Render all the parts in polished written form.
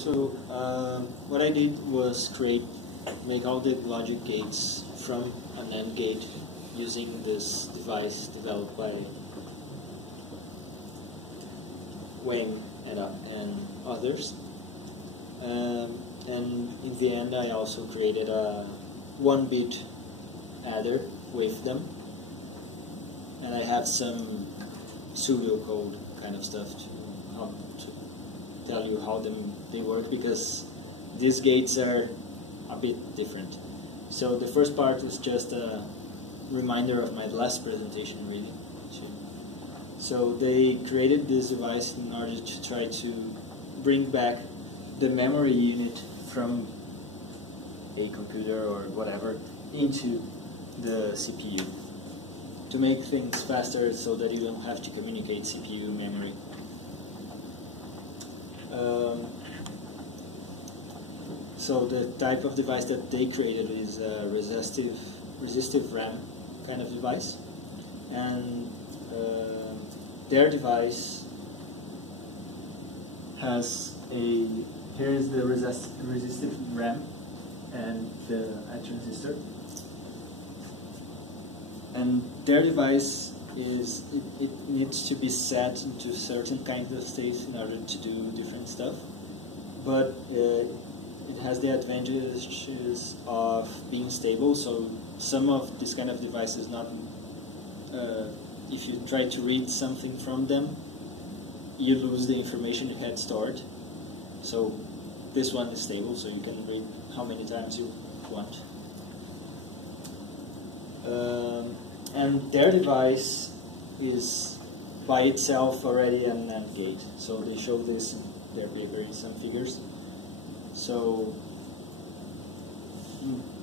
So what I did was make all the logic gates from an AND gate using this device developed by Wang and others. And in the end, I also created a 1-bit adder with them, and I have some pseudocode kind of stuff to tell you how they work, because these gates are a bit different. So the first part is just a reminder of my last presentation, really. So they created this device in order to try to bring back the memory unit from a computer or whatever into the CPU to make things faster, so that you don't have to communicate CPU memory. So the type of device that they created is a resistive RAM kind of device, and their device has here is the resistive RAM and a transistor, and their device it needs to be set into certain kinds of states in order to do different stuff, but it has the advantages of being stable. So some of this kind of devices if you try to read something from them, you lose the information you had stored. So this one is stable, so you can read how many times you want. And their device is by itself already an AND gate. So they show this in their paper in some figures. So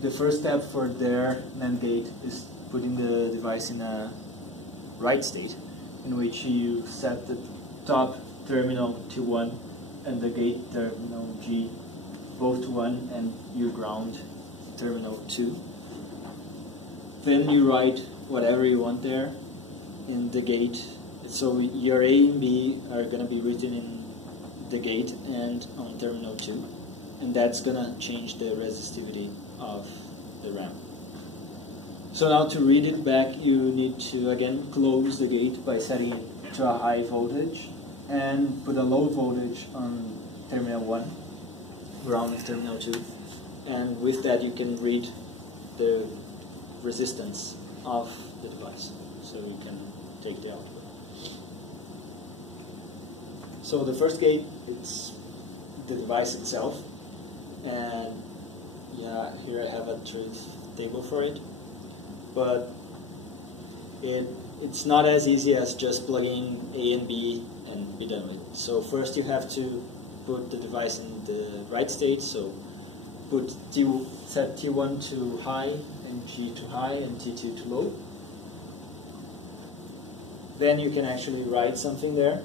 the first step for their NAND gate is putting the device in a write state, in which you set the top terminal to 1 and the gate terminal G both to 1, and you ground terminal 2. Then you write whatever you want there in the gate. So your A and B are going to be written in the gate and on terminal 2, and that's going to change the resistivity of the RAM. So now to read it back, you need to again close the gate by setting it to a high voltage and put a low voltage on terminal 1, ground in terminal 2, and with that you can read the resistance of the device, so you can take the output. So the first gate, it's the device itself, and yeah, here I have a truth table for it, but it's not as easy as just plugging A and B and be done with it. So first you have to put the device in the right state, so set T1 to high and G to high and T2 to low. Then you can actually write something there,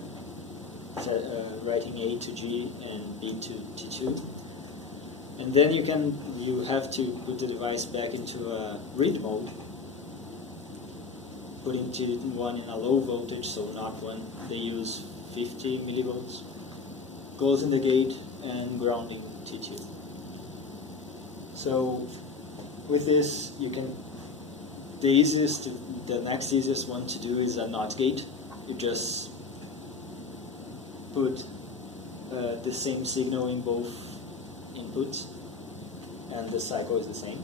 writing A to G and B to T2. And then you have to put the device back into a read mode, putting T1 in a low voltage, so not 1. They use 50 millivolts, closing the gate and grounding T2. So with this, the next easiest one to do is a NOT gate. You just put the same signal in both inputs, and the cycle is the same.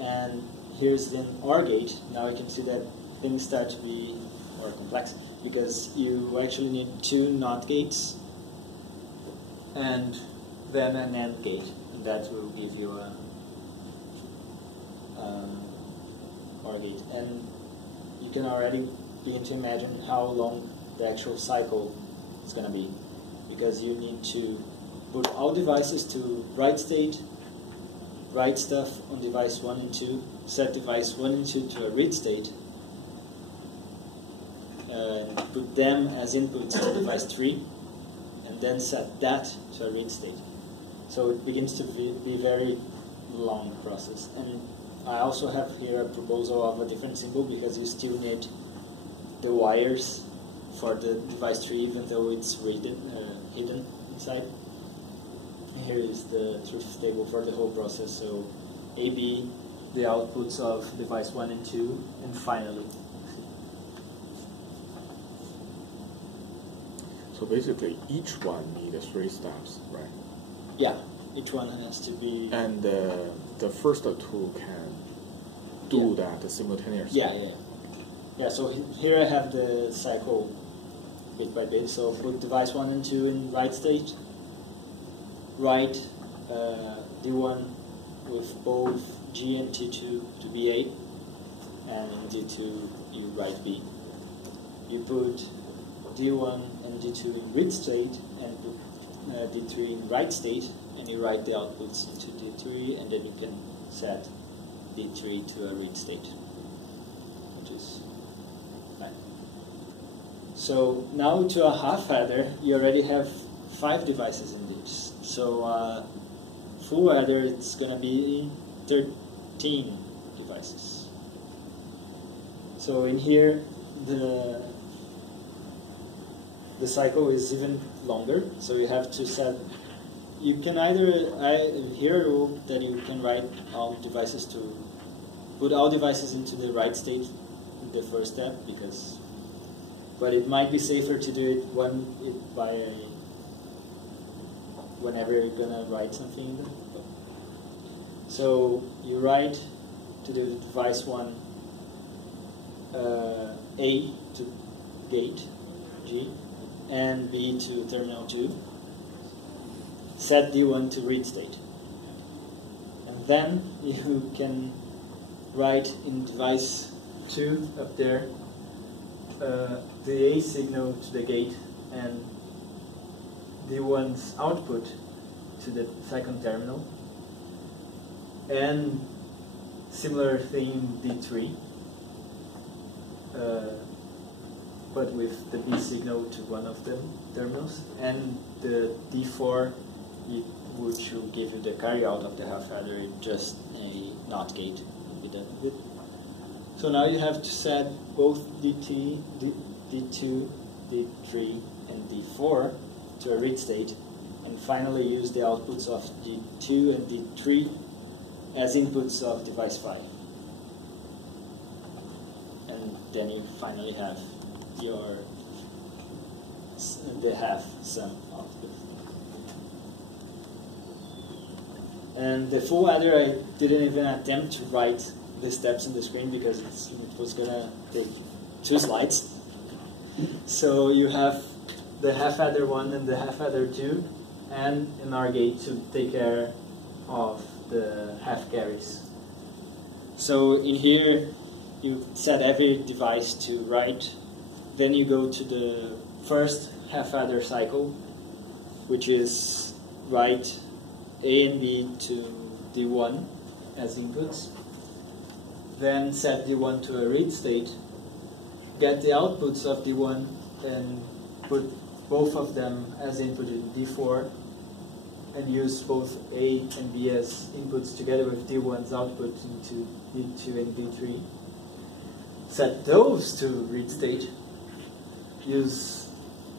And here's an OR gate. Now you can see that things start to be more complex, because you actually need 2 NOT gates and then an AND gate, and that will give you a OR gate. And you can already begin to imagine how long the actual cycle is going to be, because you need to put all devices to write state, write stuff on device 1 and 2, set device 1 and 2 to a read state, put them as inputs to device 3, and then set that to a read state. So it begins to be a very long process. And I also have here a proposal of a different symbol, because you still need the wires for the device 3, even though it's hidden inside. here is the truth table for the whole process. So AB, the outputs of device 1 and 2, and finally. So basically, each one needs 3 steps, right? Yeah, each one has to be. And the first two can do that simultaneously. Yeah. So here I have the cycle bit by bit. So put device 1 and 2 in write state. Write D1 with both G and T2 to B8, and in D2 you write B. You put D1 and D2 in read state and put D3 in write state, and you write the outputs into D3, and then you can set D3 to a read state, which is fine. So now to a half adder, you already have 5 devices in this. So full adder, it's going to be 13 devices. So in here, the cycle is even longer. So you have to set. You can either here a rule that you can write all devices to put all devices into the write state in the first step, but it might be safer to do it whenever you're gonna write something. So you write to the device 1 A to gate G and B to terminal 2. Set D1 to read state, and then you can write in device 2 up there the A signal to the gate and D1's output to the second terminal, and similar thing D3, but with the B signal to one of the terminals, and the D4 which will give you the carry out of the half adder, just a NOT gate will be done with it. So now you have to set both D2, D3, and D4 to a read state, and finally use the outputs of D2 and D3 as inputs of device 5. And then you finally have the half sum output. And the full adder, I didn't even attempt to write the steps in the screen because it was gonna take 2 slides. So you have the half adder 1 and the half adder 2, and an OR gate to take care of the half carries. So in here, you set every device to write. Then you go to the first half adder cycle, which is write A and B to D1 as inputs. Then set D1 to a read state, get the outputs of D1 and put both of them as input in D4, and use both A and B as inputs together with D1's output into D2 and D3. Set those to read state, use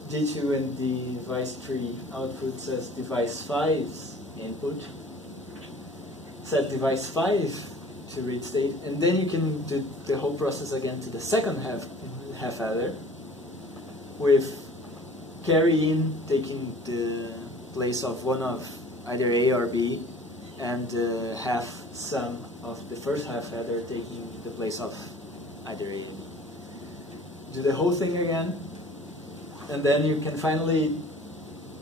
D2 and device 3 outputs as device 5's input, set device 5 to read state, and then you can do the whole process again to the second half adder, with carry in taking the place of one of either A or B, and the half sum of the first half adder taking the place of either A and B. Do the whole thing again, and then you can finally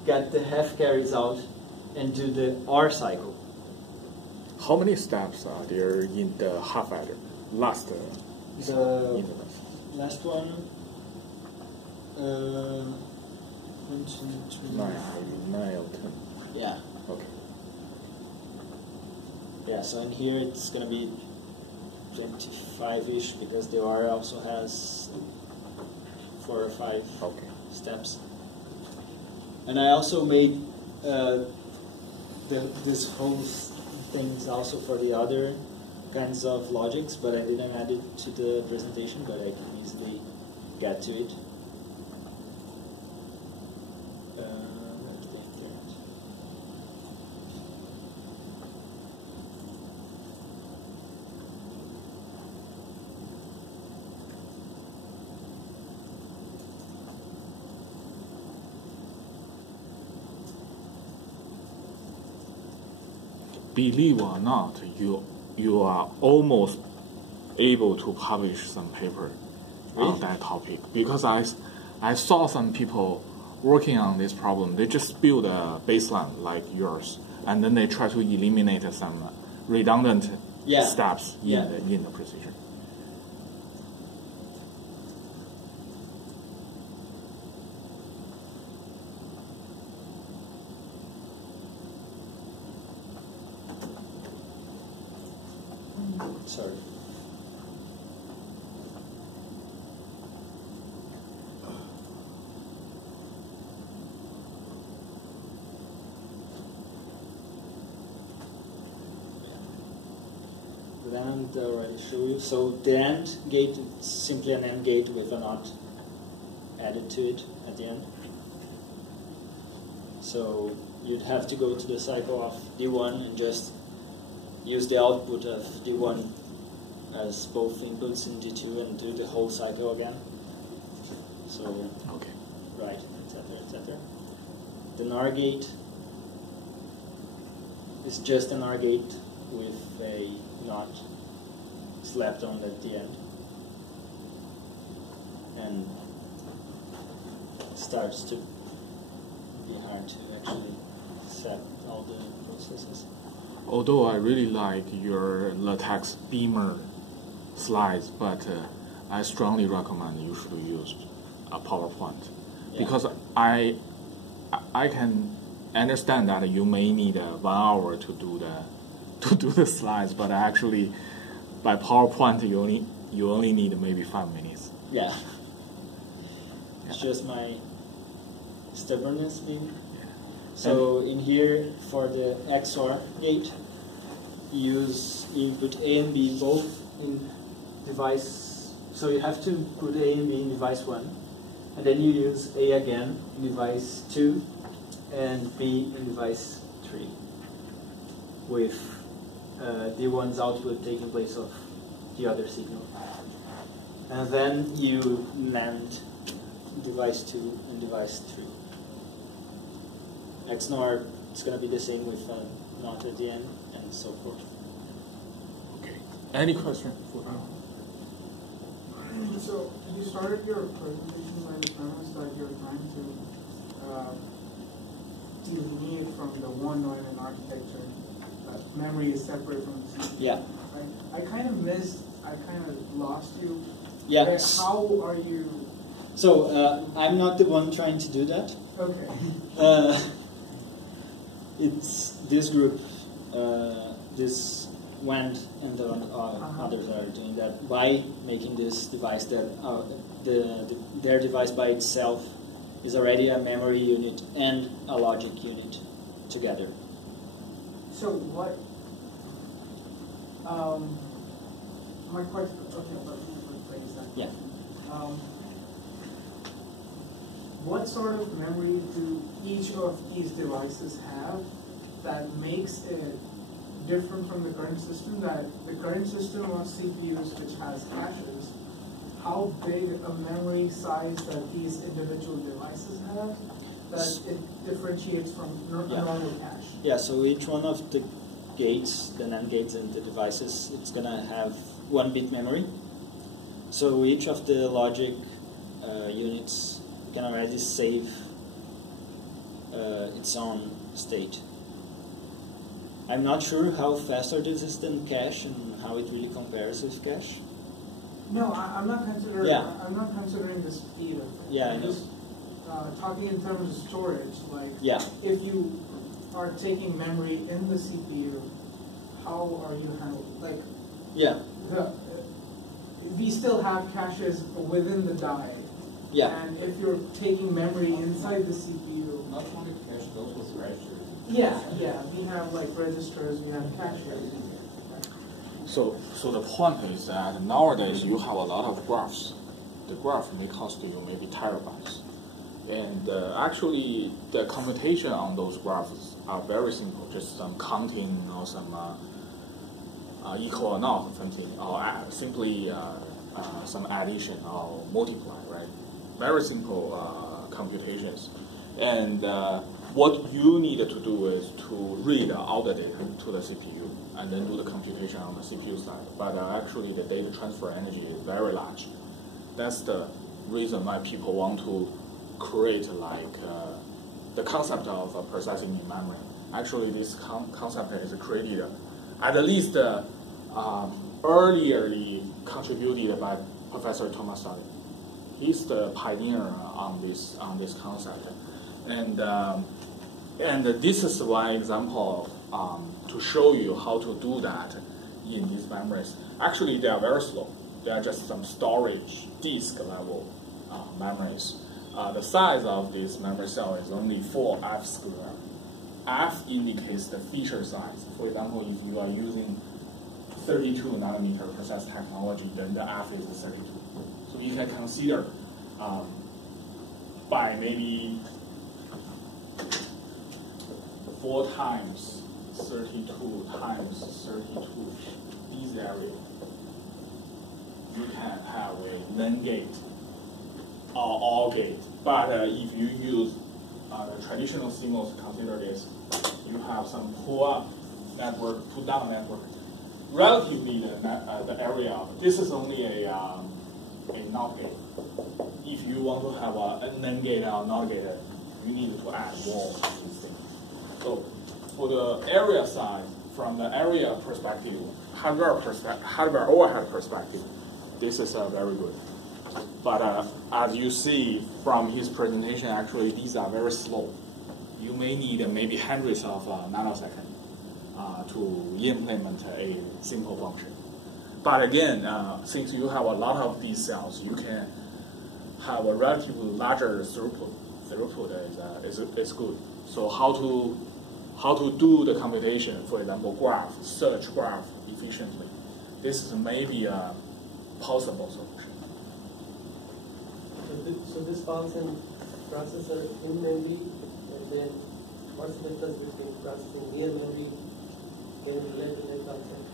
get the half carries out and do the OR cycle. How many steps are there in the half adder? Last interval. Last one. 1, 2, 3. 9 or 10. Yeah. Okay. Yeah. So in here it's gonna be 25-ish because the OR also has 4 or 5 steps. And I also made this whole things also for the other kinds of logics, but I didn't add it to the presentation, but I can easily get to it. believe or not, you are almost able to publish some paper on that topic, because I saw some people working on this problem. They just build a baseline like yours, and then they try to eliminate some redundant steps in the procedure. Sorry. And already show you. So the AND gate is simply an AND gate with a NOT added to it at the end. So you'd have to go to the cycle of D1 and just use the output of D1 as both inputs in D2 and do the whole cycle again. So okay, right, etc., etc. The NAR gate is just an NAR gate with a NOT slapped on at the end, and it starts to be hard to actually set all the processes. Although I really like your LaTeX Beamer slides, but I strongly recommend you should use a PowerPoint, because I can understand that you may need 1 hour to do the slides, but actually by PowerPoint you only need maybe 5 minutes. Yeah. It's just my stubbornness maybe. Yeah. So in here for the XOR gate, you put A and B both in device. So you have to put A and B in device 1, and then you use A again in device 2 and B in device 3 with D1's output taking place of the other signal. And then you land device 2 and device 3. XNOR is going to be the same with NOT at the end and so forth. Okay. Any question? So you started your presentation by the premise that you're trying to delineate from the one node in architecture. Memory is separate from the CPU. Yeah. I kind of lost you. Yeah. How are you? So I'm not the one trying to do that. Okay. It's this group, this Wendt and the others are doing that by making this device that their device by itself is already a memory unit and a logic unit together. So what? My question. Okay, let me rephrase that. Yeah. What sort of memory do each of these devices have that makes it different from the current system? That the current system of CPUs, which has caches, how big a memory size that these individual devices have that it differentiates from normal cache? Yeah, so each one of the gates, the NAND gates and the devices, it's going to have 1-bit memory. So each of the logic units can already save its own state. I'm not sure how faster this is than cache and how it really compares with cache. No, I'm not considering. Yeah. I'm not considering the speed of it. Yeah, I'm just talking in terms of storage. Like, if you are taking memory in the CPU, how are you handling? Like, we still have caches within the die. Yeah. And if you're taking memory inside the CPU, not only cache, those with registers. Yeah, we have like registers, we have cache. So the point is that nowadays you have a lot of graphs. The graph may cost you maybe terabytes. And actually the computation on those graphs are very simple, just some counting or some equal or not something, or simply some addition or multiply, right? Very simple computations. And what you need to do is to read all the data to the CPU and then do the computation on the CPU side. But actually, the data transfer energy is very large. That's the reason why people want to create like the concept of processing in memory. Actually, this concept is created at least earlierly contributed by Professor Thomas Sutton. He's the pioneer on this concept, and this is one example to show you how to do that in these memories. Actually, they are very slow. They are just some storage disk level memories. The size of this memory cell is only 4F squared. F indicates the feature size. For example, if you are using 32 nanometer process technology, then the F is 32. So you can consider by maybe 4 times 32 times 32 this area, you can have a NAND gate or OR gate. But if you use the traditional CMOS, consider this, you have some pull-up network, pull-down network. Relatively, the area, this is only a NOT gate. If you want to have a NAND gate or NOT gate, you need to add more of these things. So for the area side, from the area perspective, hardware overhead perspective, this is very good. But as you see from his presentation, actually these are very slow. You may need maybe hundreds of nanoseconds to implement a simple function. But again, since you have a lot of these cells, you can have a relatively larger throughput. Throughput is good. So how to do the computation, for example, search graph efficiently. This is maybe a possible solution. So this falls in processor in memory, and then what's the difference between processing near memory? Can you relate to that concept?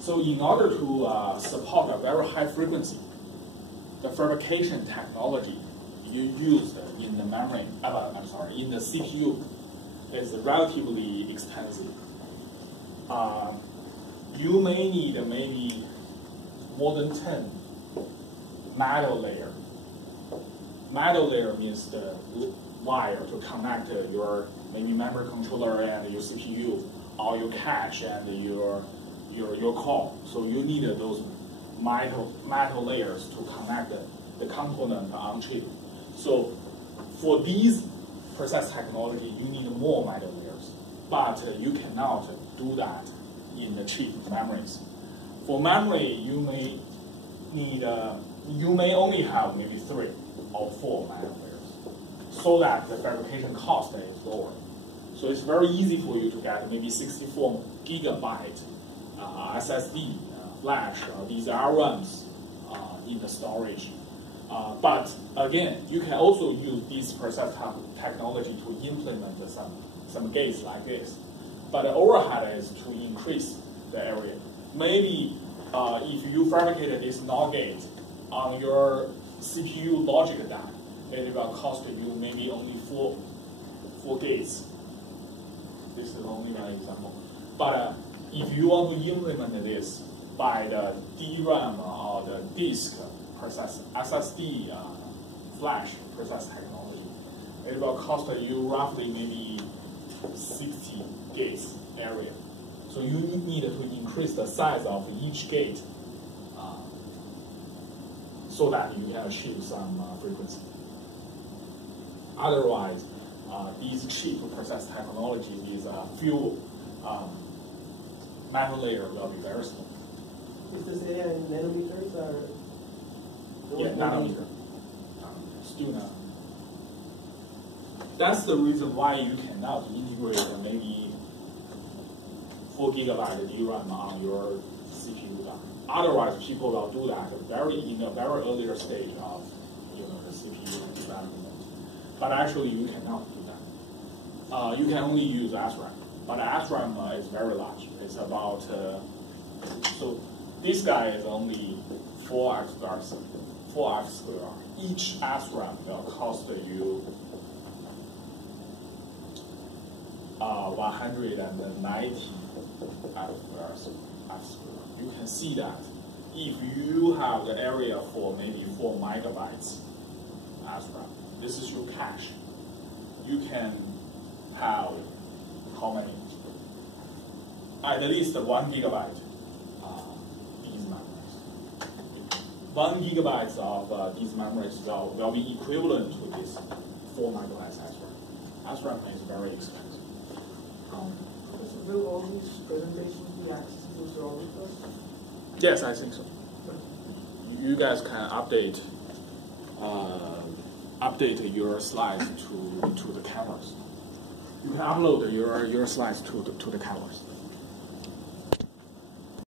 So in order to support a very high frequency, the fabrication technology you used in the memory, in the CPU is relatively expensive. You may need maybe more than 10 metal layer. Metal layer means the wire to connect your maybe memory controller and your CPU, or your cache and your core. So you need those metal layers to connect the component on chip. So for these process technology, you need more metal layers, but you cannot do that in the chip memories. For memory, you may only have maybe 3 or 4 metal layers, so that the fabrication cost is lower. So it's very easy for you to get maybe 64 gigabyte SSD, flash, these RRAMs in the storage. But again, you can also use this process technology to implement some gates like this. But the overhead is to increase the area. Maybe if you fabricated this NOR gate on your CPU logic die, it will cost you maybe only 4 gates. This is only one example. But if you want to implement this by the DRAM or the disk process, SSD flash process technology, it will cost you roughly maybe 60 gates area. So you need to increase the size of each gate so that you can achieve some frequency. Otherwise, these cheap process technology is a few metal layer will be very slow. Is this area in nanometers or? Yeah, nanometer. Still nanometer. That's the reason why you cannot integrate maybe 4 gigabyte DRAM on your CPU die. Otherwise, people will do that in a very earlier stage of the CPU development. But actually, you cannot do that. You can only use SRAM. But SRAM is very large. It's about, so this guy is only 4F squared. Each SRAM will cost you 190 FPS. You can see that if you have the area for maybe 4 megabytes as RAM, this is your cache. You can have how many? At least 1 gigabyte these memories. 1 gigabyte of these memories will be equivalent to this 4 megabytes SRAM. SRAM is very expensive. Will all these presentations be accessible to all of us? Yes, I think so. You guys can update your slides to the cameras. You can upload your slides to the cameras.